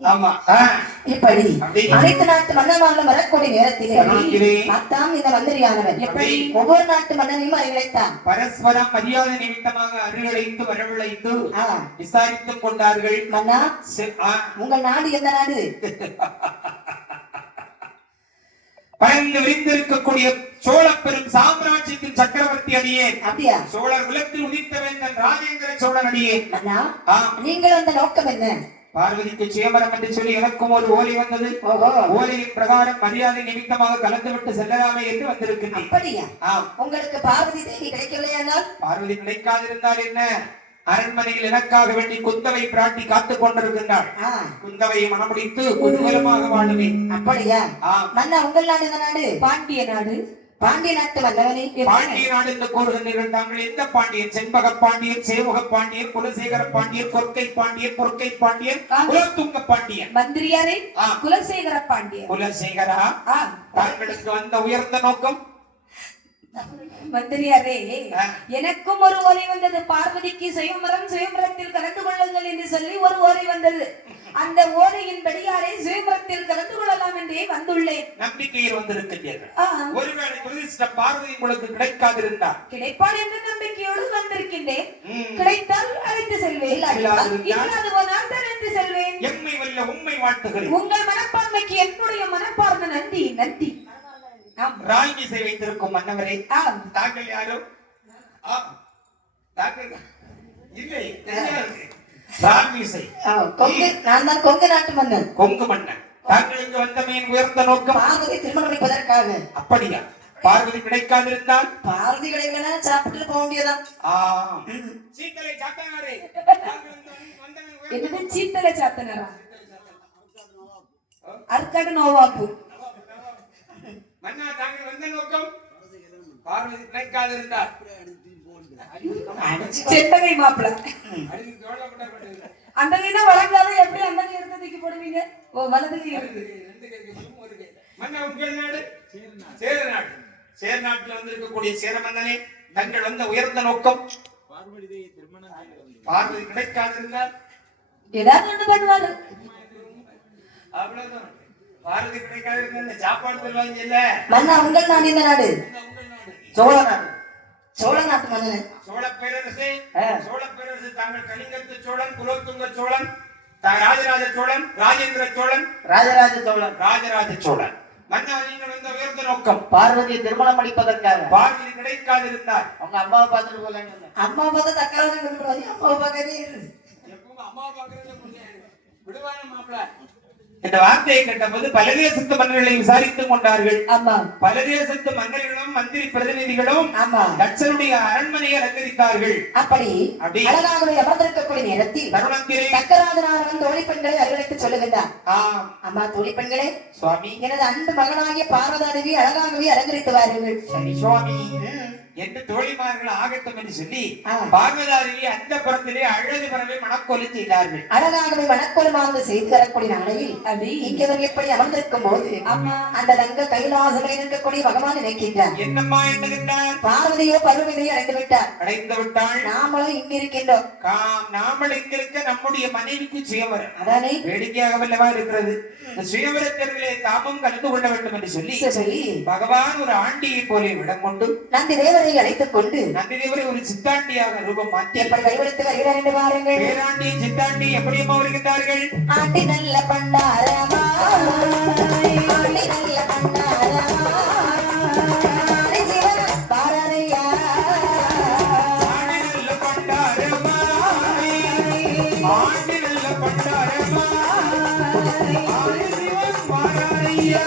ஆமா. இப்படி அனைத்து நாட்டு மன்னர்களும் வரக்கூடிய நேரத்திலே அத்தாம் இந்த மந்திரியானவர் எப்படி ஒவ்வொரு நாட்டு மன்னனையும் அறிவிழைத்தான். பரஸ்பரம் மரியாதை நிமித்தமாக அருளைந்து வரவழைத்து விசாரித்துக் கொண்டார்கள். மன்னா, உங்கள் நாடு எந்த நாடு? பறந்து விரிந்திருக்கக்கூடிய சோழ பெரும் சாம்ராஜ்யத்தின் சக்கரவர்த்தி அடியேன். அப்படியா? சோழர் குலத்தில் உதித்த வேந்தன் ராஜேந்திர சோழன் அடியேன். மன்னா, நீங்கள் அந்த நோக்கம் என்ன? பார்வதிக்கு சுயம்பரம் என்று சொல்லி எனக்கும் ஒரு ஓலை வந்தது. ஓலையின் பிரகாரம் மரியாதை நிமித்தமாக கலந்துவிட்டு செல்லலாமே என்று வந்திருக்கிறேன். அப்படியா? உங்களுக்கு பார்வதி தேவி கிடைக்கவில்லையானால்? பார்வதி கிடைக்காதிருந்தால் என்ன, அரண்மனையில் எனக்காக வேண்டி குந்தவை பிராட்டி காத்துக் கொண்டிருக்கின்றாள். குந்தவையை மனமுடித்து குதூகலமாக வாழுவேன். அப்படியா? மன்னா, உங்கள் நாடு எந்த நாடு? பாண்டிய நாடு. பாண்டிய நாட்டு வல்லவனே, பாண்டிய நாடு என்று கூறுகின்றீர்கள். தாங்கள் எந்த பாண்டியன்? செண்பக பாண்டியன், சேவக பாண்டியன், குலசேகர பாண்டியன், கொற்கை பாண்டியன், பொற்கை பாண்டியன், குலத்துங்க பாண்டியன். மந்திரியாரே, குலசேகர பாண்டியன். குலசேகரா, தாங்களுக்கு வந்த உயர்ந்த நோக்கம்? மந்திரியாரே, எனக்கும் ஒரு ஓலை வந்தது. பார்வதிக்கு சுயம்பரத்தில் கலந்து கொள்ளுங்கள் என்று சொல்லி ஒரு ஓலை வந்தது. அந்த ஓலையின் படியாரை சுயம்பரத்தில் கலந்து கொள்ளலாம் என்றே வந்துள்ளேன். நம்பிக்கையில் வந்திருக்கிறீர்கள். ஒருவேளை பிரதிஷ்ட பார்வதி உங்களுக்கு கிடைக்காதிருந்தால்? கிடைப்பாள் என்ற நம்பிக்கையோடு வந்திருக்கின்றேன். கிடைத்தால் அழைத்து செல்வேன். இல்லாது போனால் அழைத்து செல்வேன். எம்மை வல்ல உண்மை வாழ்த்துகிறேன். உங்கள் மனப்பான்மைக்கு என்னுடைய மனப்பார்ந்த நன்றி நன்றி. ராஜ்யசை வைத்திருக்கும் மன்னவரே, தாங்கள் யாரும் இல்லை. ராஜ்யசை நான் தான் கொங்கு நாட்டு மன்னன். கொங்கு மன்னன். தாங்களுக்கு வந்தமையின் உயர்ந்த நோக்கம் பார்வதி திருமணம் முடிப்பதற்காக. அப்படியா? பார்வதி கிடைக்காதிருந்தால்? பார்வதி கிடைக்கலன்னா சாப்பிட்டு போக வேண்டியதான். சீத்தலை சாத்தனாரே, என்னது சீத்தலை சாத்தனாரா? அர்க்கட நோவாப்பு. மன்னா, தாங்கள் வந்த நோக்கம் பார்வதி கிடைக்காதிருந்தால்? செட்டகை மாப்பிள அந்த கைதான் வழங்காத, எப்படி அந்த கை எடுத்து தூக்கி போடுவீங்க? ஓ, வலது கை இருக்கு. மன்னா, உங்கள் நாடு? சேர நாடு. சேர நாட்டில் வந்திருக்கக்கூடிய சேர மன்னனே, தங்கள் வந்த உயர்ந்த நோக்கம்? பார்வதி கிடைக்காதிருந்தால் ஏதாவது ஒன்று பண்ணுவாரு. அவ்வளவுதான். பார்வதி கிடைக்காதிருந்தால் சாப்பாடு சொல்லுவாங்க இல்ல. மன்னா, உங்கள் நாடு இந்த நாடு? சோழ நாடு. சோழ நாட்டு மன்னன். சோழ பேரரசே, சோழ பேரரசு தாங்கள் கலிங்கத்து சோழன், குலோத்துங்க சோழன், ராஜராஜ சோழன், ராஜேந்திர சோழன், ராஜராஜ சோழன். மன்னா, நீங்கள் வந்த உயர்ந்த நோக்கம் பார்வதியை திருமணம் அளிப்பதற்காக. பார்வதி கிடைக்காதிருந்தால் அவங்க அம்மாவை பார்த்துட்டு போலாங்க. அம்மா பார்த்து தக்காளி கொண்டு அம்மாவை பார்க்கவே எப்பவும் அம்மாவை பார்க்கறது விடுவான மாப்பிள்ள. இந்த வார்த்தையை கேட்டபோது பல தேசத்து மன்னர்களை விசாரித்துக் கொண்டார்கள். பல தேசத்து மன்னர்களும் மந்திரி பிரதிநிதிகளும் தட்சனுடைய அரண்மனையை அலங்கரித்தார்கள். அப்படி அழகாகவே அமர்ந்திருக்கக்கூடிய நேரத்தில் தருணத்திலே சக்கராஜனானவன் தோழி பெண்களை அறிவித்து சொல்லுகின்றார். அம்மா தோழி பெண்களே, சுவாமி, எனது அன்பு மகனாகிய பார்வதாதேவி அழகாகவே அலங்கரித்து வாருங்கள். சரி சுவாமி என்று தோழிமார்கள் ஆகட்டும் என்று சொல்லி பார்வதாதேவி அந்த புறத்திலே அழகு பரவை மணக்கோலி செய்தார்கள். அழகாகவே மணக்கோலமாக செய்து தரக்கூடிய நாளையில் இங்கவர் எப்படி அமர்ந்திருக்கும் போது அந்த தங்க கைலாசங்களில் இருக்கக்கூடிய பகவான் நினைக்கின்றார். என்னம்மா எண்ணுகின்றார்? பார்வதியோ பருவநிலையை அடைந்து விட்டாள். நாமளும் இங்க இருக்கின்றோம். நாமல் இங்க இருக்க நம்முடைய மனைவிக்கு சுயவரம். அதானே வேடிக்கையாகவல்லவா இருக்கிறது. சுயவரத்திலே தாமும் கலந்து கொள்ள வேண்டும் என்று சொல்லி பகவான் ஒரு ஆண்டியை போல விடம் கொண்டு நந்தி தேவரை அழைத்துக் கொண்டு நந்தி தேவரை ஒரு சித்தாண்டியாக ரூபம் மாற்றி எப்படி வழிபடுத்து வருகிறார் என்று பாருங்கள். பேராண்டி சித்தாண்டி எப்படியம்மா வருகின்றார்கள்? ஆண்டி நல்ல பண்டாரமா, ஆண்டி நல்ல பண்டாரமா, பாரரையா, ஆண்டி நல்ல பண்டாரமா, ஆண்டி நல்ல பண்டாரமா, ஆண்டி சிவன் பாரரையா.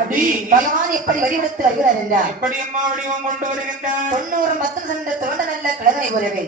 அப்படி பகவான் எப்படி வடிவெடுத்து வருகிறார் என்றார் எப்படி அம்மா வடிவம் கொண்டு வருகின்றார் 90 10 சண்ட தோண்ட நல்ல கிழவனை போலவே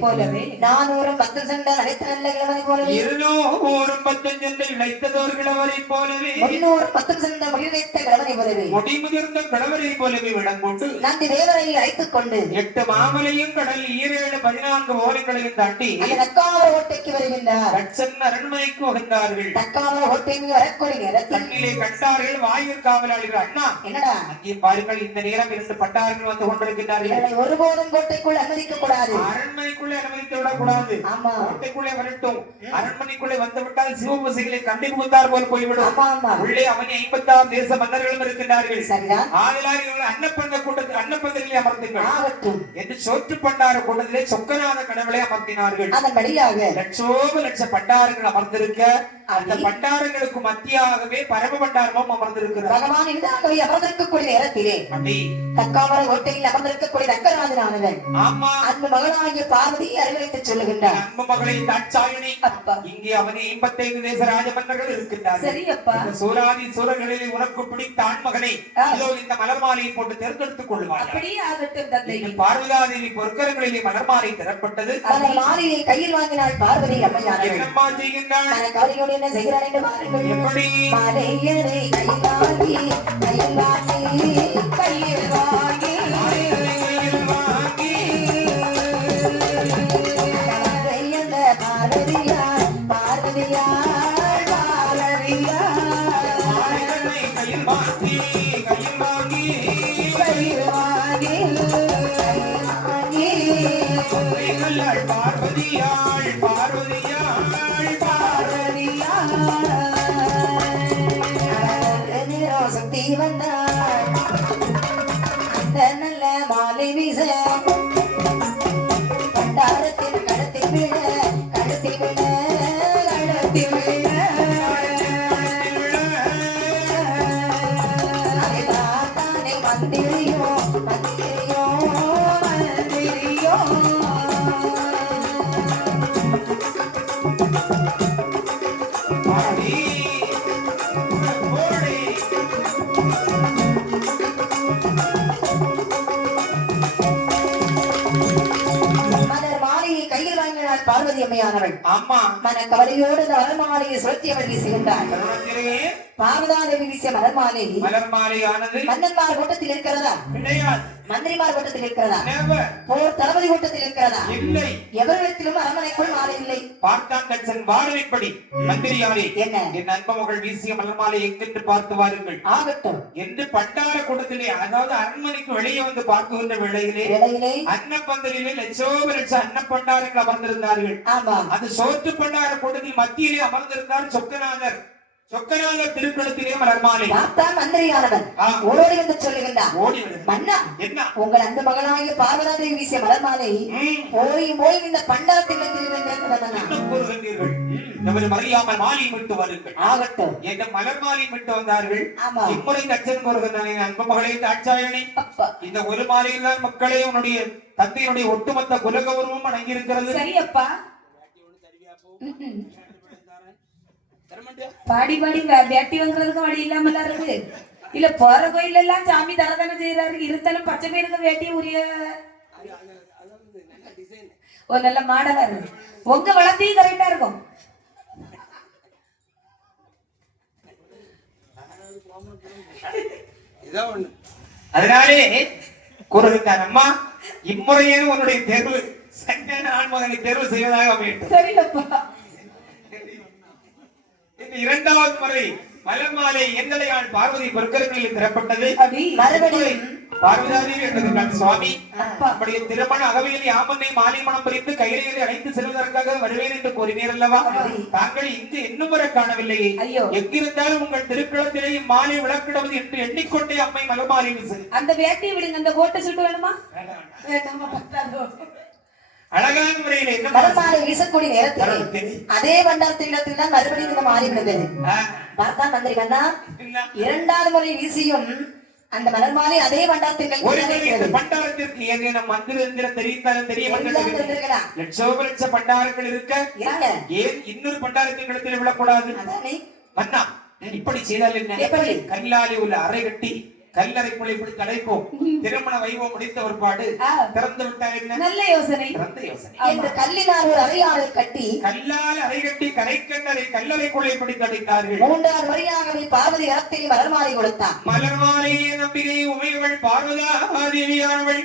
400 10 சண்ட அழைத்த நல்ல கிழவனை போலவே 200 15 இழைத்ததோர் கிழவரை போலவே 300 10 சண்ட முடிவைத்த கிழவனை போலவே முடிமுதிர்ந்த கிழவரை போலவே விடம் கொண்டு நந்தி தேவரை அழைத்துக் கொண்டு 8 மாமலையும் கடல் 7 14 ஓரங்களையும் தாண்டி அந்த தக்காவர ஓட்டைக்கு வருகின்றார் தட்சன் அரண்மனைக்கு வந்தார்கள். தக்காவர ஓட்டைக்கு வரக்கூடிய நேரத்தில் கண்ணிலே கண்டார்கள் வாயிற் காவலாளிகள் அண்ணா என்னடா அங்கே பாருங்கள் இந்த நேரம் 2 பட்டார்கள் வந்து கொண்டிருக்கிறார்கள். இவரை ஒருபோதும் கோட்டைக்குள் அனுமதிக்க கூடாது அரண்மனைக்குள்ளே அனுமதித்து விடக்கூடாது. ஆமா கோட்டைக்குள்ளே வரட்டும். அரண்மனைக்குள்ளே வந்து விட்டால் சிவபூசைகளை கண்டி புகுந்தார் போல் போய்விடும். ஆமா ஆமா உள்ளே அவனி 56 தேச மன்னர்களும் இருக்கின்றார்கள். சரிதான் ஆதலால் இவர்கள் அன்னப்பந்த கூட்டத்தில் அன்னப்பந்தலிலே அமர்த்துங்கள் ஆகட்டும் என்று சோற்று பண்டார கூட்டத்திலே சொக்கநாத கடவுளை அமர்த்தினார்கள். அதன் வழியாக லட்சோப லட்ச பண்டாரங்கள் அமர்ந்திருக்க அந்த பண்டாரங்களுக்கு மத்தியாகவே பரம பண்டாரமும் அமர்ந்திருக்கிறார். பகவான் இந்தாகவே அமர்ந்திருக்கக்கூடிய நேரத்திலே அப்படி தக்காவர கோட்டையில் அமர்ந்திருக்கக்கூடிய தக்கராஜனானவன் ஆமா அன்பு மகளாகிய பார்வதியை அறிவித்து சொல்லுகின்றார் அன்பு மகளை தாட்சாயணி அப்பா இங்கே அவனே 85 தேச ராஜமன்னர்கள் இருக்கின்றார்கள். சரி அப்பா இந்த சூராதி சூரர்களிலே உனக்கு பிடித்த ஆண் மகனை இதோ இந்த மலர் மாலையை போட்டு தேர்ந்தெடுத்துக் கொள்வார்கள். அப்படியே ஆகட்டும் தந்தை. பார்வதாதேவி பொற்கரங்களிலே மலர் மாலை தரப்பட்டது. அந்த மாலையை கையில் வாங்கினாள் பார்வதி அம்மையானவள் என்னம்மா செய்கின்றாள்? கவலையோடு என்ன செய்கிறாள் என்று பாருங்கள். எப்படி மாலையரை கையில் வாங்கி கையில் வாங்கி கையில் வாங்கி கையில் வாங்கி அந்த பார்வதியார் பார்வதியார் பாரதியார் மாலைகளை கையில் வாங்கி கையில் வாங்கி கையில் வாங்கி கைகள் பார்வதியாள் பார்வதியாள் பார்வதியார் சக்தி வந்தார் அந்த நல்ல மாலை வீச பண்டாரத்தில் கடத்தில் விழ கடத்தில் விழ கடத்தில் விழ தானே மந்திரியோ மந்திரியோ மந்திரியோ பாடி ஓடி மலர் மாலையை கையில் வாங்கினாள் பார்வதி அம்மையானவள் ஆமா மன கவலையோடு அந்த மலர் மாலையை சுழற்றி அவள் வீசுகின்றாள் கருணாநிதியே பார்வதாதேவி வீசிய மலர் மாலை மலர் மாலையானது மன்னன்மார் கூட்டத்தில் இருக்கிறதா கிடையாது. மந்திரிமார் கூட்டத்தில் இருக்கிறதா Never. போர் தளபதி கூட்டத்தில் இருக்கிறதா இல்லை. எவரிடத்திலும் அரண்மனைக்குள் மாலை இல்லை பார்த்தான் தச்சன் வாரனைப்படி மந்திரியாரே என்ன என் நண்பமகள் வீசிய மலர் மாலை எங்கென்று பார்த்து வாருங்கள் ஆகட்டும் என்று பண்டார கூட்டத்திலே அதாவது அரண்மனைக்கு வெளியே வந்து பார்க்குகின்ற வேளையிலே வேளையிலே அன்னப்பந்தலிலே லட்சோப லட்ச அன்னப்பண்டாரங்கள் அமர்ந்திருந்தார்கள். ஆமா அது சோற்று பண்டார கூட்டத்தில் மத்தியிலே அமர்ந்திருந்தார் சொக்கநாதர். சொக்கநாதர் திருக்குளத்திலே மலர் மாலை பார்த்தான் மந்திரியானவன் ஆ. ஓடோடி வந்து சொல்லுகின்றான் ஓடி வருது. மன்னா என்ன உங்கள் அந்த மகளாகிய பார்வதாதேவி வீசிய மலர் மாலை போய் இந்த பண்டாரத்தில் என்ன கூறுகின்றீர்கள்? நமது மறியாமல் மாலை விட்டு வருங்கள். ஆகட்டும் என்ற மலர் மாலை விட்டு வந்தார்கள். ஆமா இம்முறை தச்சன் கூறுகின்றான் அன்பு மகளே தாட்சாயணி அப்பா இந்த ஒரு மாலையில் தான் மக்களே உன்னுடைய தந்தையினுடைய ஒட்டுமொத்த குலகௌரவமும் அடங்கியிருக்கிறது. சரி அப்பா பாடி பாடி வேட்டி வாங்குறதுக்கு வழி இல்லாமல இருக்கு. இல்ல போற கோயில் எல்லாம் சாமி தரதானே செய்யறாரு. இருந்தாலும் பச்சை பேருக்கு வேட்டி உரிய ஒரு நல்ல மாடலா இருக்கு. உங்க வளர்த்தியும் கரெக்டா இருக்கும். அதனாலே கூறுகின்றான் அம்மா இம்முறையே உன்னுடைய தேர்வு சஞ்சன ஆண்மகனை தேர்வு செய்வதாக வேண்டும். சரி அப்பா இரண்டாவது முறை மலர் மாலை எங்களையால் பார்வதி பொற்கரங்களில் திறப்பட்டது. மறுபடியும் பார்வதாதேவி என்கிறான் சுவாமி அப்பா நம்முடைய திருமண அகவையில் யாமனை மாலை மனம் பிரித்து கையிலே அழைத்து செல்வதற்காக வருவேன் என்று கூறினீர் அல்லவா? தாங்கள் இங்கு இன்னும் வர காணவில்லையே. ஐயோ எங்கிருந்தாலும் உங்கள் திருக்குளத்திலே மாலை விளக்கிடுவது என்று எண்ணிக்கொண்டே அம்மை மலர் மாலை வீசு. அந்த வேட்டியை விடுங்க. அந்த கோட்டை சுட்டு வேணுமா? வேண்டாமா பத்தாதோ. அழகான முறையில் என்ன மலர் மாலை வீசக்கூடிய நேரத்தில் அதே பண்டாரத்தில் தான் மறுபடியும் இந்த மாலை விழுந்தது. பார்த்தான் மந்திரி மன்னா இரண்டாவது முறை வீசியும் அந்த மலர் மாலை அதே பண்டாரத்தில் பண்டாரத்திற்கு ஏதேனும் மந்திரம் தெரிந்தாலும் தெரிய லட்சோப லட்ச பண்டாரங்கள் இருக்க ஏன் இன்னொரு பண்டாரத்தின் இடத்தில் விழக்கூடாது? மன்னா இப்படி செய்தால் என்ன? எப்படி? கல்லாலே உள்ள அறை கட்டி கல்லறைக்குள்ளே இப்படி தடைப்போம். திருமண வைபவம் முடித்த ஒரு பாடு திறந்து விட்டால் என்ன? நல்ல யோசனை. திறந்த யோசனை. இந்த கல்லினால் ஒரு அறையாளை கட்டி கல்லால் அறை கட்டி கரைக்கண்டரை கல்லறைக்குள்ளே இப்படி தடைத்தார்கள். 3 வழியாகவே பார்வதி கரத்தில் மலர் மாலை கொடுத்தான். மலர் மாலையே நம்பிக்கை உமையவள் பார்வதா தேவியானவள்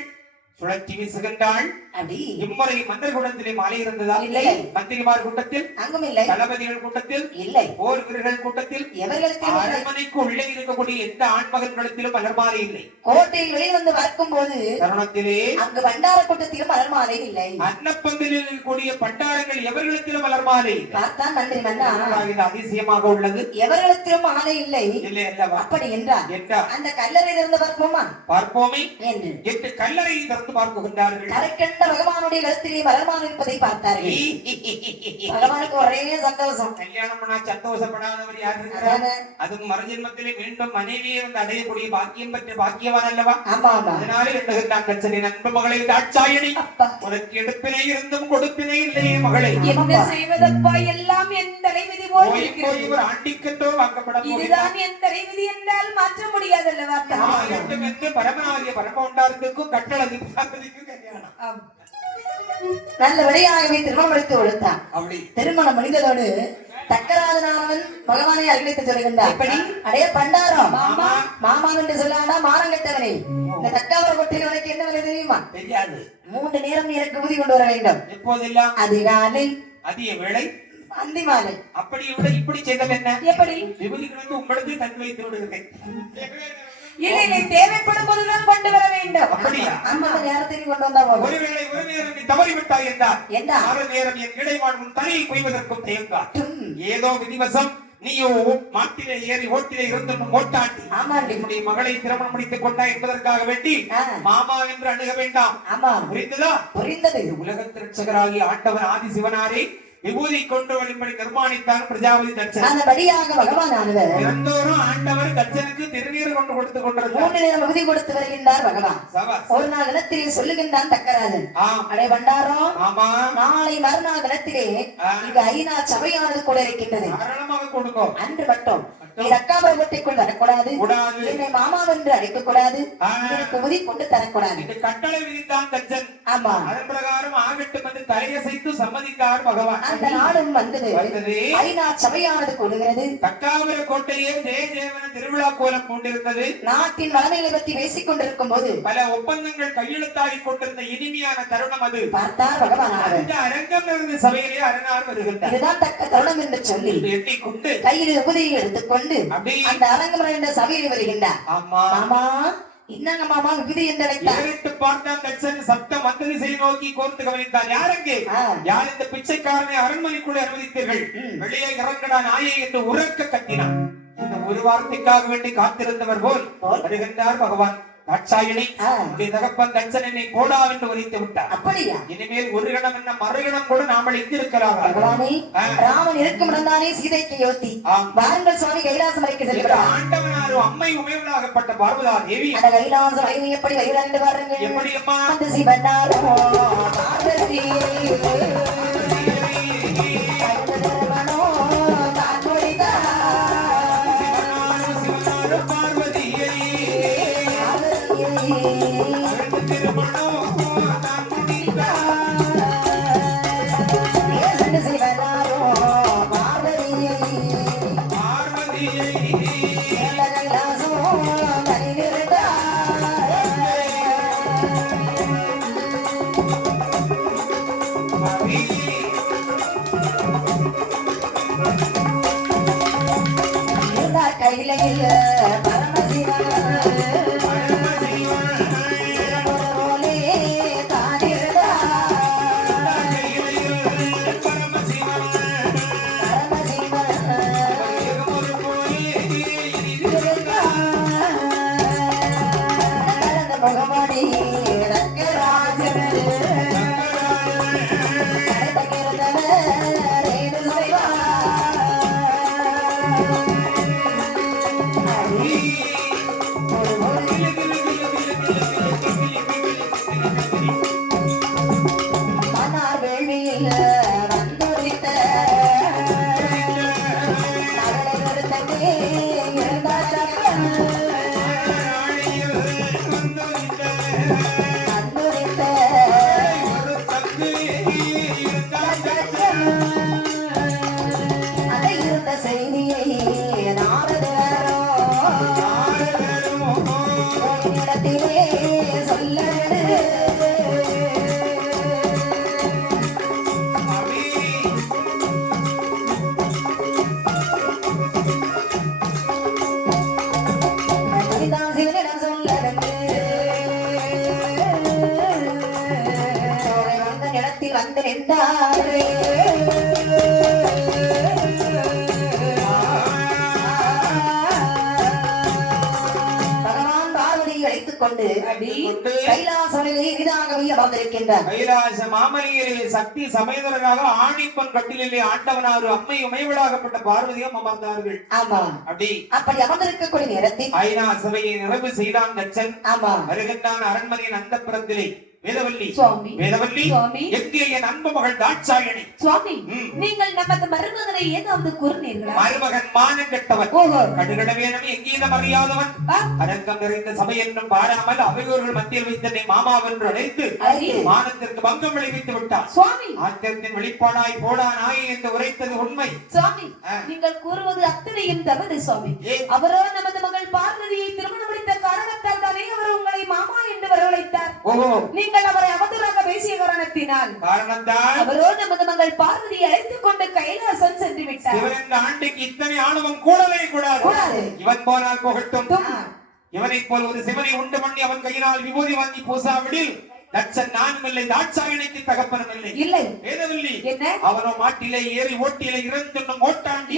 சுழற்சி வீசுகின்றாள். அப்படி இம்முறை மந்திர கூட்டத்திலே மாலை இருந்ததா? இல்லை. மந்திரிமார் கூட்டத்தில் அங்கும் இல்லை. தளபதிகள் கூட்டத்தில் இல்லை. போர் வீரர்கள் கூட்டத்தில் எவர்களுக்கு அரண்மனைக்கு உள்ளே இருக்கக்கூடிய எந்த ஆண்மகன் கூட்டத்திலும் மலர் மாலை இல்லை. கோட்டையில் வெளிவந்து பார்க்கும் போது தருணத்திலே அங்கு பண்டார கூட்டத்திலும் மலர் மாலை இல்லை. அன்னப்பந்தில் இருக்கக்கூடிய பண்டாரங்கள் எவர்களிடத்திலும் மலர் மாலை இல்லை. பார்த்தான் மந்திரி மன்னா, இது அதிசயமாக உள்ளது. எவர்களுத்திலும் மாலை இல்லை. இல்லை அல்லவா? அப்படி என்றார். அந்த கல்லறை திறந்து பார்ப்போமா? பார்ப்போமே என்று 8 கல்லறையை திறந்து பார்க்குகின்றார்கள். கரைக்கண்ட பகவானுடைய கழுத்திலே மலர் மாலை இருப்பதை பார்த்தார்கள். பகவானுக்கு ஒரே சந்தோஷம். கல்யாணம் பண்ணா சந்தோஷப்படாதவர் யார் இருக்கிறார்? அதுவும் மறுஜென்மத்திலே மீண்டும் மனைவியை வந்து அடையக்கூடிய பாக்கியம் பெற்ற பாக்கியவான் அல்லவா? ஆமா ஆமா. அதனாலே எண்ணுகின்றான் கச்சனின் அன்பு மகளை தாட்சாயணி, உனக்கு எடுப்பினை இருந்தும் கொடுப்பினை இல்லையே மகளே. என்ன செய்வதப்பா, எல்லாம் என் தலைவிதி போல் போய் இருக்கிறது. இவர் ஆண்டிக்கட்டோ வாக்கப்பட இதுதான் என் தலைவிதி என்றால் மாற்ற முடியாதல்லவா? என்று பரமனாகிய பரமவுண்டாருக்கும் கட்டளதிக்கும் கல்யாணம். ஆம். நல்லபடியாகவே திருமணம் முடித்து கொடுத்தான். அப்படி திருமணம் முடிந்ததோடு தக்கராஜனானவன் பகவானை அறிவித்து சொல்கின்றார். எப்படி? அடைய பண்டாரம் மாமா. மாமா என்று சொல்லாண்டா மானம் கெட்டவனே. இந்த தக்காவர கொட்டில் உனக்கு என்ன வேலை தெரியுமா? தெரியாது. 3 நேரம் எனக்கு உறுதி கொண்டு வர வேண்டும். எப்போதெல்லாம்? அதிகாலை, அதிக வேளை, அந்தி மாலை. அப்படி விட இப்படி செய்தல் என்ன? எப்படி? விபூதி கிழங்கு உங்களுக்கு தந்து வைத்து விடுகிறேன். இல்லை இல்லை, தேவைப்படும் போதுதான் கொண்டு வர வேண்டும். அப்படியா? அந்த நேரத்தை கொண்டு வந்தா போதும். ஒருவேளை ஒரு நேரம் நீ தவறிவிட்டாய் என்றால் என்ன? மறு நேரம் என் இடைவாழ் உன் தலையை கொய்வதற்கும் தேங்காய். ஏதோ விதிவசம் நீயோ மாட்டிலே ஏறி ஓட்டிலே இருந்து ஓட்டாண்டி என்னுடைய மகளை திருமணம் முடித்துக் கொண்டாய் என்பதற்காக வேண்டி மாமா என்று அணுக வேண்டாம். ஆமா, புரிந்ததா? புரிந்தது. உலகத் ரட்சகராகிய ஆண்டவர் ஆதி சிவனாரே விபூதி கொண்டு வழிபடி நிர்மாணித்தான் பிரஜாபதி தட்சன். நல்லபடியாக பகவானானவர் தினந்தோறும் ஆண்டவர் தட்சனுக்கு திருநீர் கொண்டு கொடுத்து கொண்டிருந்தார். 3 நேரம் உறுதி கொடுத்து வருகின்றார் பகவான். சபாஸ். ஒரு நாள் தினத்திலே சொல்லுகின்றான் தக்கராஜன். ஆம். அடே பண்டாரம், ஆமா, நாளை மறுநாள் தினத்திலே இங்கு ஐநா சபையானது கூட இருக்கின்றது. தாராளமாக கொடுங்க. அன்று மட்டும் நீ ரக்காபரவத்தைக்குள் வரக்கூடாது, என்னை மாமா என்று அழைக்க கூடாது, எனக்கு உறுதி கொண்டு தரக்கூடாது. இந்த கட்டளை விதித்தான் தட்சன். ஆமா, அதன் பிரகாரம் ஆகட்டும் என்று தலையசைத்து சம்மதித்தார் பகவான். அந்த நாளும் வந்தது. ஐநா சபையானது கூடுகிறது. தக்காவர கோட்டையே ஜெயதேவன திருவிழா கோலம் கொண்டிருந்தது. நாட்டின் வளமைகளை பற்றி பேசிக் கொண்டிருக்கும் போது பல ஒப்பந்தங்கள் கையெழுத்தாகி கொண்டிருந்த இனிமையான தருணம் அது. பார்த்தார் பகவானார். அந்த அரங்கம் இருந்த சபையிலே அரணார் வருகின்றார். இதுதான் தக்க தருணம் என்று சொல்லி எட்டிக்கொண்டு கையில் உபதியை எடுத்துக்கொண்டு அந்த அரங்கம் என்ற சபையில் வருகின்றார். ஆமா, மாமா என்னங்க மாமா விபதி என்று அழைத்தார். ஏறிட்டு பார்த்தான் தட்சன். சப்தம் வந்த திசையை நோக்கி கோர்த்து கவனித்தார். யாரங்கே? யார் இந்த பிச்சைக்காரனை அரண்மனைக்குள்ளே அனுமதித்தீர்கள்? வெளியே இறங்கடா நாயே என்று உறக்க கத்தினான். இந்த ஒரு வார்த்தைக்காக வேண்டி காத்திருந்தவர் போல் வருகின்றார் பகவான். தாட்சாயணி, உன்னுடைய தகப்பன் தட்சன் என்னை போடா என்று ஒலித்து விட்டார். அப்படியா? இனிமேல் ஒரு கணம் என்ன மறுகணம் கூட நாமல் இங்கிருக்கலாம். பகவானே, ராமன் இருக்கும் இடம்தானே சீதைக்கு யோத்தி. வாருங்கள் சுவாமி, கைலாச மலைக்கு செல்கிறார். ஆண்டவனாரும் அம்மை உமையவளாகப்பட்ட பார்வதா தேவி அந்த கைலாச மலை எப்படி வருகிறார் என்று பாருங்கள். எப்படி அம்மா? அந்த சிவனாரோ பார்வதி கையிலையில் பரமசிவன் முகமடி மன்னார் வேள்வியில் வந்துரித்த கொண்டு கைலாசமலையிலே இனிதாகவே அமர்ந்திருக்கின்றார். கைலாச மாமலையிலே சக்தி சமேதரனாக ஆணிப்பன் கட்டிலே ஆண்டவனார் அம்மை உமைவிடாகப்பட்ட பார்வதியும் அமர்ந்தார்கள். ஆமா, அப்படி அமர்ந்திருக்கக்கூடிய நேரத்தில் ஐநா சபையை நிறைவு செய்தான் தட்சன். ஆமா, வருகின்றான் அரண்மனையின் அந்தப்புறத்திலே. வேதவல்லி சுவாமி, வேதவல்லி சுவாமி, எங்கே என் அன்பு மகள் தாட்சாயணி? சுவாமி, நீங்கள் நமது மருமகனை ஏதாவது கூறினீர்களா? மருமகன் மானம் கெட்டவன், ஓஹோ, கடுகடவேனும் எங்கேயும் அறியாதவன், அரக்கம் நிறைந்த சபை என்னும் பாராமல் அவையோர்கள் மத்தியில் வைத்தனை மாமாவென்று அழைத்து மானத்திற்கு பங்கம் விளைவித்து விட்டார். சுவாமி, ஆத்திரத்தின் வெளிப்பாடாய் போடா நாய் என்று உரைத்தது உண்மை. சுவாமி, நீங்கள் கூறுவது அத்தனையும் தவறு சுவாமி. அவரோ நமது மகள் பார்வதியை திருமணம் முடித்த காரணத்தால் தானே அவர் உங்களை மாமா என்று வரவழைத்தார். ஓஹோ, நீங்கள் அவரை அவதூறாக பேசிய காரணத்தினால் அவரோ நமது மகள் பார்வதியை அழைத்துக் கொண்டு கைலாசம் சென்று விட்டார். இவன் இந்த ஆண்டுக்கு இத்தனை ஆணவம் கூடவே கூடாது. இவன் போனால் போகட்டும். இவனை போல் ஒரு சிவனை உண்டு பண்ணி அவன் கையினால் விபூதி வாங்கி பூசாவிடில் தட்சன் நானும் இல்லை, தாட்சாயணிக்கு தகப்பனும் இல்லை. இல்லை வேதவல்லி என்ன? அவனோ மாட்டிலே ஏறி ஓட்டிலே இறந்துண்ணும் ஓட்டாண்டி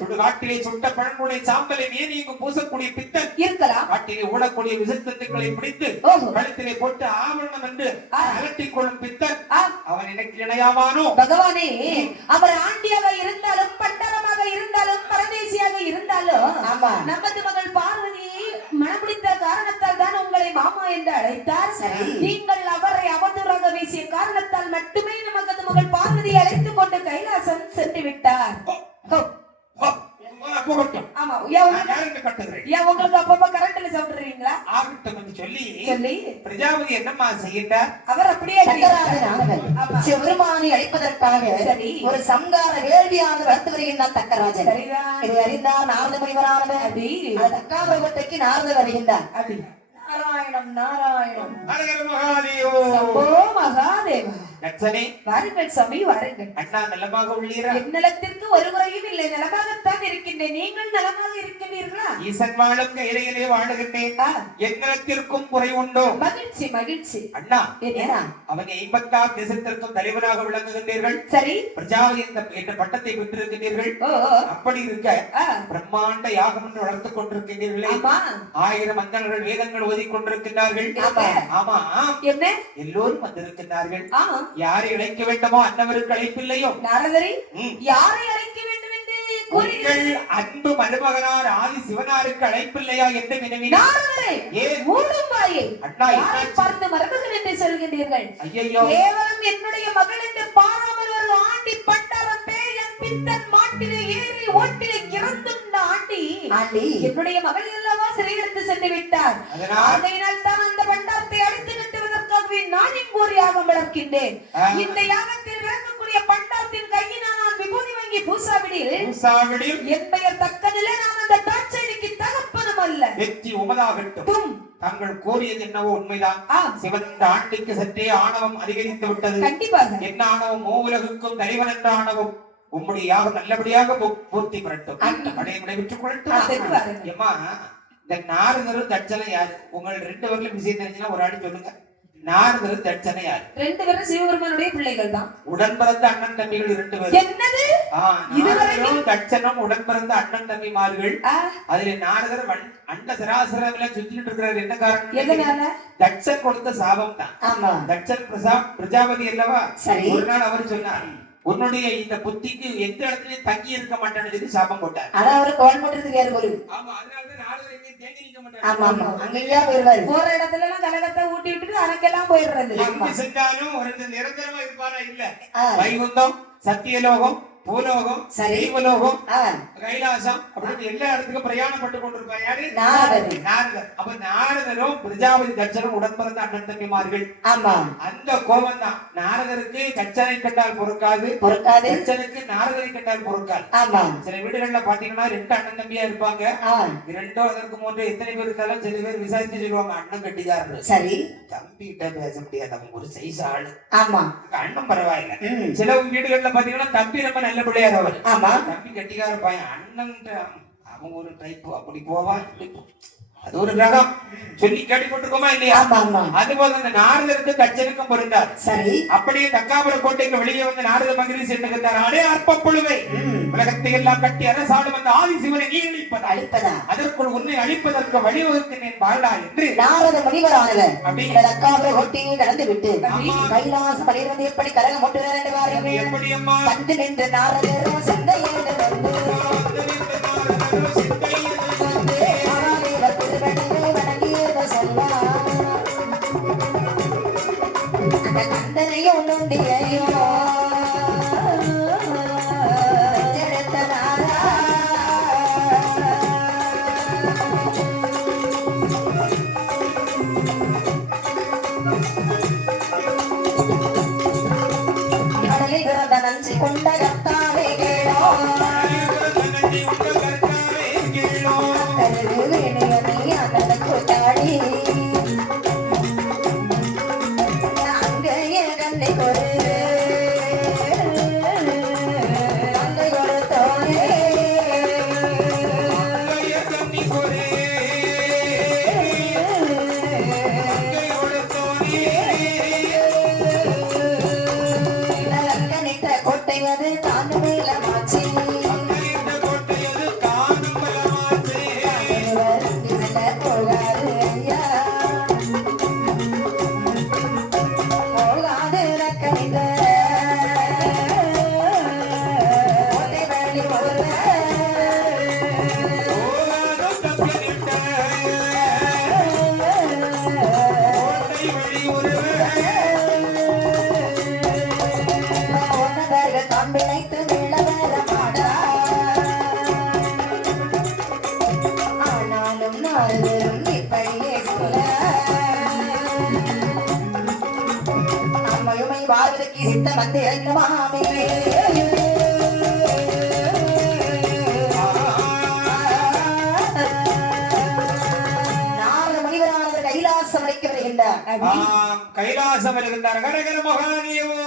சுடுகாட்டிலே சுட்ட பழங்குடைய சாம்பலை மேனியங்கு பூசக்கூடிய பித்தன் இருக்கலாம். காட்டிலே ஓடக்கூடிய விசத்தத்துக்களை பிடித்து கழுத்திலே போட்டு ஆவரணம் என்று அலட்டிக் கொள்ளும் பித்தன் அவன் எனக்கு இணையாவானோ? பகவானே, அவர் ஆண்டியாக இருந்தாலும் பண்டாரமாக இருந்தாலும் பரதேசியாக இருந்தாலும் நமது மகள் பார்வதியை மனமுடித்த காரணத்தால் தான் உங்களை மாமா என்று அழைத்தார். நீங்கள் அவரை அவதூறாக வீசிய காரணத்தால் மட்டுமே நமது மகள் பார்வதியை அழைத்துக் கொண்டு கைலாசம் சென்று விட்டார். ஆமா, உங்களுக்கு அப்பப்ப கரண்ட்ல சாப்பிடுறீங்களா? சொல்லி பிரஜாபதி என்னமா செய்கின்றார்? அவர் அப்படியே சிவபெருமானை அழைப்பதற்காக ஒரு சங்கார வேள்வியானது வளர்த்து வருகின்றார் தக்கராஜன். இதை அறிந்தார் நாரத முனிவரானவர். தக்காபுரத்தைக்கு நாரத வருகின்றார். நாராயணம் நாராயணம் மகாதேவா. வாருங்கள் சாமி, வாருங்கள். அண்ணா நலமாக உள்ளீரா? என் நலத்திற்கு ஒரு குறையும் இல்லை, நலமாகத்தான் இருக்கின்றேன். நீங்கள் நலமாக இருக்கின்றீர்களா? ஈசன் வாழும் கையிலே வாழுகின்றேன். என் நலத்திற்கும் குறை உண்டோ? மகிழ்ச்சி மகிழ்ச்சி. அண்ணா அவன் 50ஆம் தேசத்திற்கும் தலைவராக விளங்குகின்றீர்கள். சரி, பிரஜாபதி என்ற பட்டத்தை பெற்றிருக்கின்றீர்கள். அப்படி இருக்க பிரம்மாண்ட யாகம் என்று வளர்த்துக் கொண்டிருக்கின்றீர்களே. 1000 மந்திரங்கள் வேதங்கள் ஓதி கொண்டிருக்கின்றார்கள். ஆமா, என்ன எல்லோரும் வந்திருக்கின்றார்கள். யாரை அழைக்க வேண்டுமோ அன்னவருக்கு அழைப்பில்லையோ? நாரதரே, யாரை அழைக்க வேண்டும் என்று கூறுங்கள். அன்பு மருமகனார் ஆதி சிவனாருக்கு அழைப்பில்லையா என்று வினவினார். நாரதரே, ஏன் மூடும் வாயை அண்ணா யாரை பார்த்து மருமகன் என்று சொல்கின்றீர்கள்? ஐயோ, கேவலம் என்னுடைய மகள் என்று பாராமல் ஒரு ஆண்டி பட்டாரம் பேயன் பித்தன் மாட்டிலே ஏறி ஓட்டிலே கிறந்துண்ட ஆண்டி என்னுடைய மகள் அல்லவா சிறையெடுத்து சென்று விட்டார். அதனால் தான் அந்த பண்டாரத்தை அடித்து கட்டுவதற்காகவே நான் இங்கு ஒரு யாகம் வளர்க்கின்றேன். இந்த யாகத்தில் விளங்கக்கூடிய பண்டாரத்தின் கையினால் நான் விபூதி வாங்கி பூசாவிடில் என் பெயர் தக்கதில்லை. நான் அந்த தாட்சாயணிக்கு தகப்பனும் அல்ல. வெற்றி உமதாகட்டும். தாங்கள் கோரியது என்னவோ உண்மைதான். சிவன் இந்த ஆண்டுக்கு சற்றே ஆணவம் அதிகரித்து விட்டது. கண்டிப்பாக. என்ன ஆணவம்? மூவுலகுக்கும் தலைவன் என்ற ஆணவம். உம்முடைய யாகம் நல்லபடியாக பூர்த்தி பெறட்டும். அடையமுறை விட்டுக் கொள்ளட்டும். ஏமா, இந்த நாரதரும் தட்சனை யாரு? உங்கள் 2 பேர்ல விஷயம் தெரிஞ்சுன்னா ஒரு ஆடி சொல்லுங்க. நாரதரும் தட்சனை யாரு? 2 பேரும் சிவபெருமானுடைய பிள்ளைகள் தான். உடன் பிறந்த அண்ணன் தம்பிகள் 2 பேர். என்னது? நாரதரும் தட்சனும் உடன் பிறந்த அண்ணன் தம்பிமார்கள். அதுல நாரதர் அண்ட சராசரத்துல சுத்திட்டு இருக்கிறார். என்ன காரணம்? தட்சன் கொடுத்த சாபம் தான். தட்சன் பிரஜாபதி அல்லவா? ஒரு நாள் அவர் சொன்னார், உன்னுடைய இந்த புத்திக்கு எந்த இடத்துலயும் தங்கி இருக்க மாட்டேன்னு சொல்லி சாபம் போட்டார். அதான் அவரு கோல் போட்டு யாரு போல. ஆமா, அதனாலதான் நாரதர் எங்கேயும் தேங்கி நிற்க மாட்டார். ஆமா ஆமா, அங்கேயா போயிருவாரு. போற இடத்துல எல்லாம் கலகத்தை ஊட்டி விட்டுட்டு அனக்கெல்லாம் போயிடுறது. எங்க செஞ்சாலும் ஒரு நிரந்தரமா இருப்பாரா? இல்ல. வைகுந்தம், சத்தியலோகம், பூலோகம், தெய்வலோகம், கைலாசம் அப்படின்னு எல்லா இடத்துக்கும் பிரயாணப்பட்டு கொண்டிருப்பார். யாரு? நாரதர். அப்ப நாரதரும் பிரஜாபதி தட்சனும் உடன் பிறந்த அண்ணன் தம்பிமார்கள். அந்த கோபம் தான் நாரதருக்கு தட்சனை கண்டால் பொறுக்காது, தட்சனுக்கு நாரதரை கண்டால் பொறுக்காது. சில வீடுகள்ல பாத்தீங்கன்னா 2 அண்ணன் தம்பியா இருப்பாங்க. 2 அதற்கு 3 எத்தனை பேர் இருந்தாலும் சில பேர் விசாரிச்சு சொல்லுவாங்க, அண்ணன் கட்டிக்காரர். சரி, தம்பி கிட்ட பேச முடியாது, அவங்க ஒரு சைஸ் ஆளு. அண்ணன் பரவாயில்ல. சில வீடுகள்ல பாத்தீங்கன்னா தம்பி ரொம்ப நல்ல பிள்ளையார் அவர். தம்பி கட்டிக்கார பையன். அண்ணன் அவன் ஒரு டைப், அப்படி போவான். அது ஒரு ரகம் சொல்லி கேள்விப்பட்டிருக்கோமா இல்லையா? ஆமா ஆமா. அதுபோல அந்த நாரதருக்கு தச்சனுக்கும் பொருந்தார். சரி. அப்படியே தக்காபுர கோட்டைக்கு வெளியே வந்து நாரத மகிழ்ச்சி சென்றுகின்றார். அடே அற்ப புழுவை, உலகத்தை எல்லாம் கட்டி அரசாடும் அந்த ஆதி சிவனை நீ அழிப்பதா? அதற்குள் உன்னை அழிப்பதற்கு வழிவகுக்கிறேன் பாருடா என்று நாரத முனிவரானவர் அப்படியே தக்காபுர கோட்டையை கடந்து விட்டு கைலாச மலையில் வந்து எப்படி கரகம் ஓட்டுகிறார் என்று பாருங்கள். எப்படி அம்மா? வந்து நின்று நாரதரோ சிந்தையோடு வந்து கந்தனையும் நொண்டியையோ கடலில் பிறந்த நன்றி கொண்ட கர்த்தாவே கேளோ கூட்டாடி கோட்டையது தானுமேலமாச்சி போகாது ஐயா போகாது கணித கோட்டை வேலி போல பிழைத்து விளவரமாடா ஆனாலும் நாளும் இப்படியே சொல்ல அம்மையுமை வாழ்வதற்கு சித்த மந்திர மாமே நாலு மனிதரானவர் கைலாசம் அழைக்க வருகின்றார். கைலாசம் வருகின்றார். ஹரஹர மகாதேவோ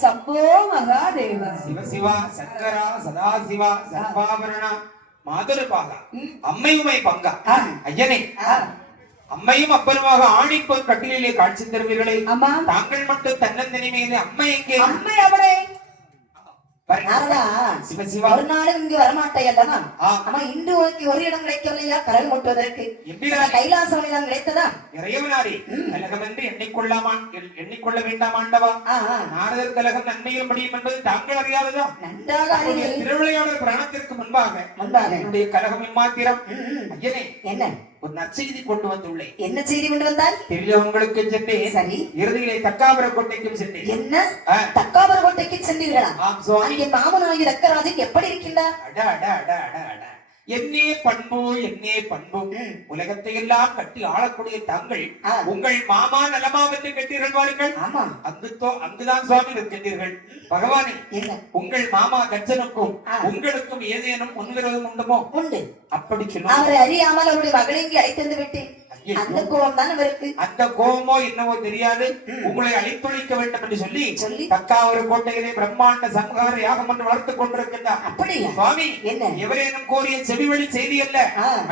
சம்போ மகாதேவ சிவ சிவா சங்கரா சதாசிவா சர்வாபரண மாதுரபாகா அம்மையுமை பங்கா ஐயனே அம்மையும் அப்பனுமாக ஆணிப்பொன் கட்டிலே காட்சி தருவீர்களே அம்மா தாங்கள் மட்டும் தன்னந்தனிமையிலே அம்மை எங்கே? அம்மை அவளே சிவ சிவா ஒரு நாளும் இங்கு வரமாட்டே அல்லவா? ஆமா இன்று உனக்கு ஒரு இடம் கிடைக்கவில்லையா கரல் முட்டுவதற்கு? கைலாசம் தான் கிடைத்ததா? இறைவனாரே கலகம் என்று எண்ணிக்கொள்ள வேண்டாம் ஆண்டவா. நாரதர் கலகம் நன்மையில் முடியும் என்பது தாங்கள் அறியாததா? நன்றாக திருவிளையாடல் பிராணத்திற்கு முன்பாக என்னுடைய கலகம் இம்மாத்திரம். ஐயனே என்ன ஒரு நற்செய்தி கொண்டு வந்துள்ளேன். என்ன செய்தி கொண்டு வந்தால்? பெரியவங்களுக்கு சென்றேன். சரி. இறுதியிலே தக்காபுர கோட்டைக்கும் சென்றேன். என்ன தக்காபுர கோட்டைக்கு சென்றீர்களா? ஆம் சுவாமி. அங்கே மாமனாகி ரக்கராஜன் எப்படி இருக்கின்றார்? என்னே பண்பு என்னே பண்பு உலகத்தை எல்லாம் கட்டி ஆளக்கூடிய தாங்கள் உங்கள் மாமா நலமாவத்தை கட்டீர்கள் வாருங்கள். ஆமா அங்குதான் சுவாமி இருக்கின்றீர்கள். பகவானே உங்கள் மாமா தட்சனுக்கும் உங்களுக்கும் ஏதேனும் முன்விரோதம் உண்டுமோ? உண்டு. அப்படி சொன்ன அவரை அறியாமல் அவருடைய மகளை இங்கே அழைத்து விட்டேன். அந்த கோபம் தான் அவருக்கு. அந்த கோபமோ என்னவோ தெரியாது. உங்களை அழித்தொழிக்க வேண்டும் என்று சொல்லி தக்காவூர் கோட்டையிலே பிரம்மாண்ட சம்ஹார யாகம் என்று வளர்த்துக் கொண்டிருக்கின்றார். அப்படியா சுவாமி? என்ன எவரேனும் கோரிய செவிவழி செய்தி அல்ல,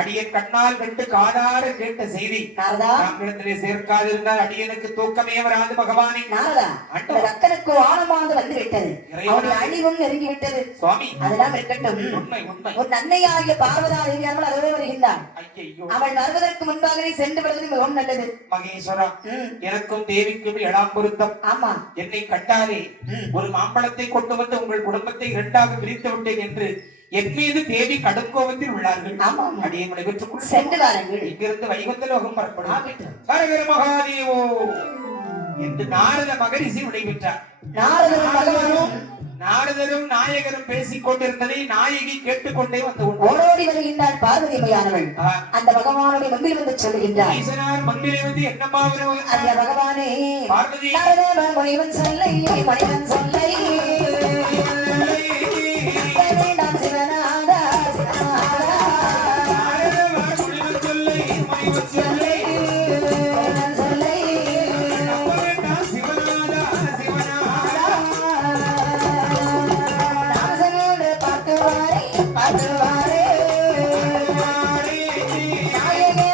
அடியன் கண்ணால் கண்டு காதார கேட்ட செய்தி. தாங்களிடத்திலே சேர்க்காதிருந்தால் அடியனுக்கு தூக்கமே வராது. பகவானே நாரதா ரக்கனுக்கு ஆழமானது வந்து விட்டது, அவருடைய அழிவும் நெருங்கி விட்டது. சுவாமி அதெல்லாம் இருக்கட்டும். உண்மை உண்மை. ஒரு நன்மையாகிய பார்வதா தேவியாமல் அதுவே வருகின்றார். அவள் வருவதற்கு முன்பாக சென்று வருவது மிகவும் நல்லது. மகேஸ்வரா எனக்கும் தேவிக்கும் எல்லாம் பொருத்தம். ஆமா என்னை கட்டாலே ஒரு மாம்பழத்தை கொண்டு வந்து உங்கள் குடும்பத்தை இரண்டாக பிரித்து விட்டேன் என்று என் மீது தேவி கடும் கோபத்தில் உள்ளார்கள். அடியங்களை பெற்றுக்கொண்டு சென்று வாருங்கள். இங்கிருந்து வைகுந்த லோகம் புறப்படும். ஹரஹர மகாதேவோ என்று நாரத மகரிஷி விடைபெற்றார். நாரதரும் நாயகரும் பேசிக் கொண்டிருந்ததை நாயகி கேட்டுக்கொண்டே வந்து ஓடோடி வருகின்றார் பார்வதி அம்மையானவள். அந்த பகவானுடைய மந்திரி வந்து சொல்லுகின்றார். மந்திரி வந்து என்னமா அந்த பகவானே பார்வதி மனிதன் சொல்லை மனிதன் சொல்லை வேண்டாம் சிவநாதா சொல்லை நாயகமே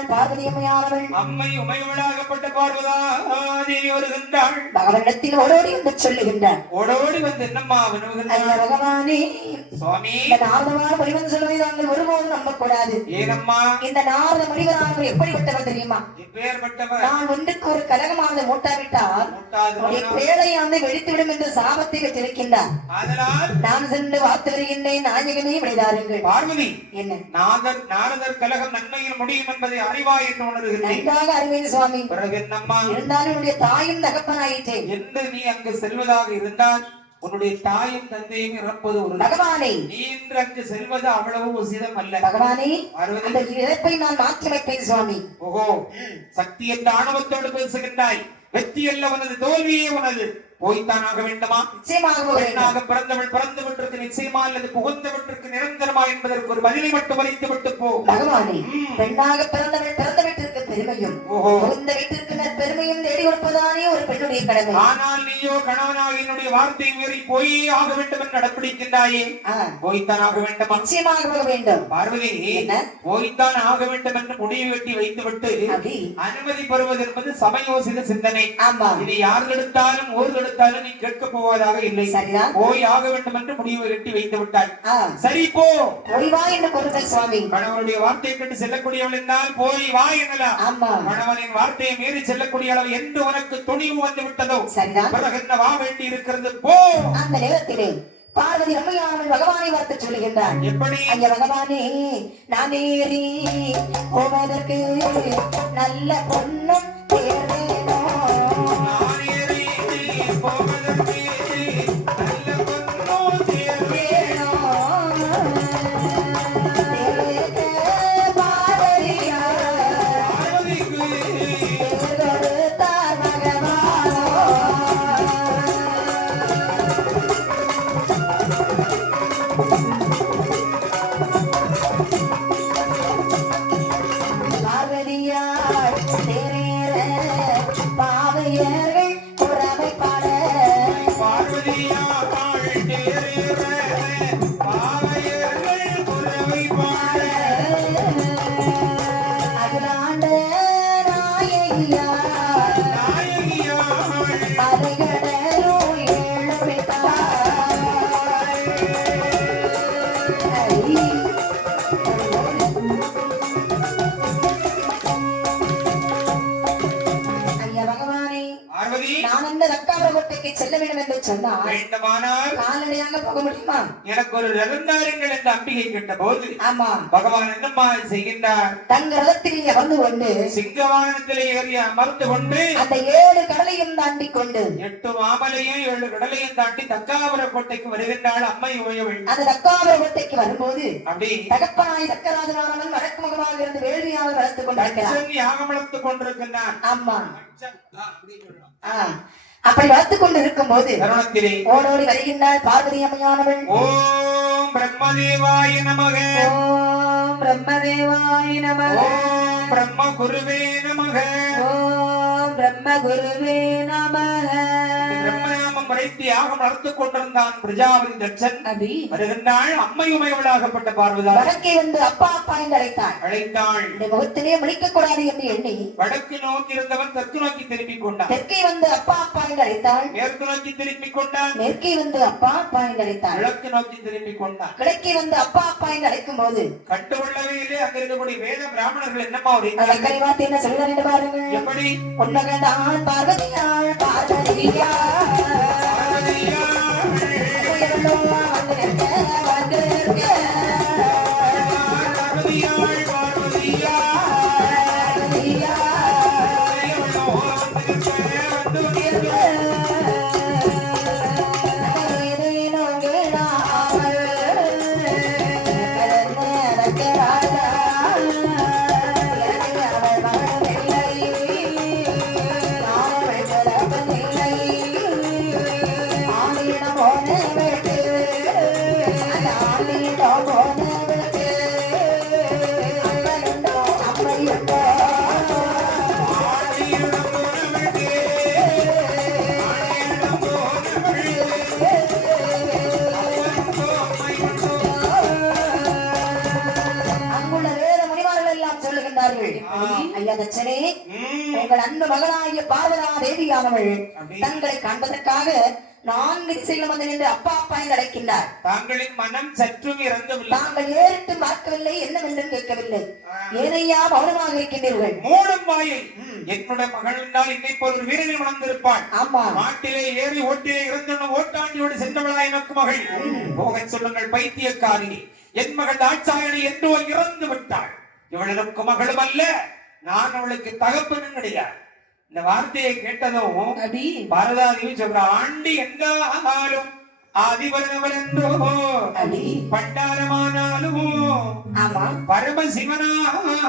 வருகின்றாள் பார்வதி அம்மையானவள். அம்மை உமையவளாகப்பட்ட பார்வதா தேவி வருகின்றாள். பகவானிடத்தில் ஓடோடி வந்து சொல்லுகின்றாள். ஓடோடி வந்து என்னம்மா வினவுகின்றாள்? ஐயா பகவானே, சுவாமி, இந்த நாரதமான முனிவன் சொல்வதை நாங்கள் ஒருபோதும் நம்பக்கூடாது. ஏனம்மா? இந்த நாரத முனிவரானவர் எப்படிப்பட்டவர் தெரியுமா? எப்பேற்பட்டவர்? நான் ஒன்றுக்கு ஒரு கலகமானது மூட்டாவிட்டால் உன்னுடைய பேழையானது வெடித்துவிடும் என்று சாபத்தை வச்சிருக்கின்றார். அதனால் நான் சென்று பார்த்து வருகின்றேன். நாயகனே விடைதாருங்கள். பார்வதி, என்ன நாரதர் கலகம் நன்மையில் முடியும் என்பதை அறிவாய் என்று உணர்கிறேன். நன்றாக அறிவேன் சுவாமி. பிறகு என்னம்மா? இருந்தாலும் உன்னுடைய தாயும் தகப்பனாயிற்றே என்று நீ அங்கு செல்வதாக இருந்தால் உன்னுடைய தாயும் தந்தையும் இறப்பது ஒரு பகவானே. நீ இன்று அங்கு செல்வது அவ்வளவு உசிதம் அல்ல. பகவானே, பார்வதி, அந்த இழப்பை நான் மாற்றி வைப்பேன் சுவாமி. ஓஹோ, சக்தி என்ற ஆணவத்தோடு பேசுகின்றாய். வெற்றி அல்ல உனது, தோல்வியே உனது. போய்த்தான் ஆக வேண்டுமா? நிச்சயமாக பெண்ணாக பிறந்தவள் பிறந்தவற்றுக்கு நிச்சயமா அல்லது புகுந்தவற்றுக்கு நிரந்தரமா என்பதற்கு ஒரு பதிலை மட்டும் வலித்து விட்டு போ. பகவானே, பெண்ணாக பிறந்தவள் பிறந்த வீட்டிற்கு பெருமையும் புகுந்த வீட்டிற்கு பெருமையும் தேடி கொடுப்பதானே ஒரு பெண்ணுடைய கடமை. ஆனால் நீயோ கணவனாக என்னுடைய வார்த்தையை மீறி போய் ஆக வேண்டும் என்று நடப்பிடிக்கின்றாயே. போய்த்தான் ஆக வேண்டுமா? நிச்சயமாக போக வேண்டும். பார்வதி, போய்த்தான் ஆக வேண்டும் என்று முடிவு வெட்டி வைத்துவிட்டு அனுமதி பெறுவது என்பது சமயோசித சிந்தனை. ஆமா, இது யார் எடுத்தாலும் ஊர் எடுத்தாலும் நீ கேட்க போவதாக இல்லை. சரிதான். போய் ஆக வேண்டும் என்று முடிவு வெட்டி வைத்து விட்டாள். சரி, போ, போய் வா என்று பொருட்கள் சுவாமி. கணவனுடைய வார்த்தையை கேட்டு செல்லக்கூடியவள் என்றால் போய் வா எனலாம். ஆமா, கணவனின் வார்த்தையை மீறி செல்லக்கூடிய அளவு என்று உனக்கு துணிவு வந்து விட்டதோ சரிதான். பிறகு என்ன வா வேண்டி இருக்கிறது, போ. அந்த நேரத்திலே பார்வதி அம்மையானவள் பகவானை வார்த்தை சொல்லுகின்றார். எப்படி? ஐயா பகவானே, நான் ஏறி போவதற்கு நல்ல பொண்ணும் தேர்வேனோ. நான் ஏறி போவதற்கு நல்ல பொண்ணும் தேர்வேனோ. செல்ல வேண்டும் என்று சொன்னால் வேண்டுமானால் கால்நடையாக போக முடியுமா? எனக்கு ஒரு ரதந்தாருங்கள் என்ற அம்பிகை கேட்ட போது ஆமா, பகவான் என்னமா செய்கின்றார்? தங்க ரதத்தில் அமர்ந்து கொண்டு சிங்கவாகனத்திலே ஏறி அமர்ந்து கொண்டு அந்த 7 கடலையும் தாண்டி கொண்டு 8 மாமலையும் 7 கடலையும் தாண்டி தக்காபுர கோட்டைக்கு வருகின்றாள் அம்மை உமையவள். அந்த தக்காபுர கோட்டைக்கு வரும்போது அப்படி தகப்பனாய் தக்கராஜனானவன் வடக்கு முகமாக இருந்து வேள்வியாக வளர்த்துக் கொண்டிருக்கிறான். யாகம் வளர்த்துக் கொண்டிருக்கின்றான். ஆமா, அப்படி வளர்த்துக் கொண்டு இருக்கும் போது ஓடோடி வருகின்றாள் பார்வதி அம்மையானவள். ஓம் பிரம்மதேவாய நமக. ஓம் பிரம்மதேவாய நமக. ஓம் பிரம்ம குருவே நமக. ஓம் பிரம்ம குருவே நமக. பிரம்மநாமம் உரைத்து யாகம் வளர்த்துக் கொண்டிருந்தான் பிரஜாபதி தட்சன். வருகின்றாள் அம்மை உமையவளாகப்பட்ட பார்வதா. வடக்கே வந்து அப்பா அப்பா என்று அழைத்தாள். இந்த முகத்திலே முழிக்க கூடாது என்று எண்ணி வடக்கு நோக்கி இருந்தவன் தெற்கு நோக்கி திரும்பிக் கொண்டான். தெற்கே வந்து அப்பா அப்பா என்று அழைத்தாள். மேற்கு நோக்கி திரும்பிக் கொண்டான். மேற்கே வந்து அப்பா அப்பா என்று அழைத்தாள். கிழக்கு நோக்கி திரும்பிக் கொண்டான். கிழக்கே வந்து அப்பா அப்பா என்று அழைக்கும் போது கட்டுள்ளவையிலே அங்க இருக்கக்கூடிய வேத பிராமணர்கள் என்னமா வார்த்தை என்ன சொல்லுவார் என்று பாருங்கள். எப்படி? உன்னகதான் பார்வதியாள் பார்வதியா தச்சனே உங்கள் அன்பு மகனாகிய பார்வதா தேவியானவள் தங்களை காண்பதற்காக 4 திசைகளும் வந்து நின்று அப்பா அப்பா என்று அழைக்கின்றார். தாங்களின் மனம் சற்றும் இறங்கவில்லை. தாங்கள் ஏறிட்டு பார்க்கவில்லை, என்னவென்று கேட்கவில்லை. ஏனையா மௌனமாக இருக்கின்றீர்கள்? மூடும் வாயை. என்னுடைய மகள் என்றால் என்னை போல் ஒரு வீரனை மணந்திருப்பாள். ஆமா, மாட்டிலே ஏறி ஓட்டிலே இறந்துள்ள ஓட்டாண்டியோடு சென்றவளா எனக்கு மகள். போக சொல்லுங்கள் பைத்தியக்காரி, என் மகள் தாட்சாயணி என்றோ இறந்து விட்டாள். இவளுக்கு மகளும் அல்ல, நான் அவளுக்கு தகப்பனும் கிடையாது. இந்த வார்த்தையை கேட்டதும் பாரதாதேவி சொல்ற, ஆண்டி எங்காலும் ஆதிபரவர் என்றோ பண்டாரமானாலும் பரமசிவனானவர்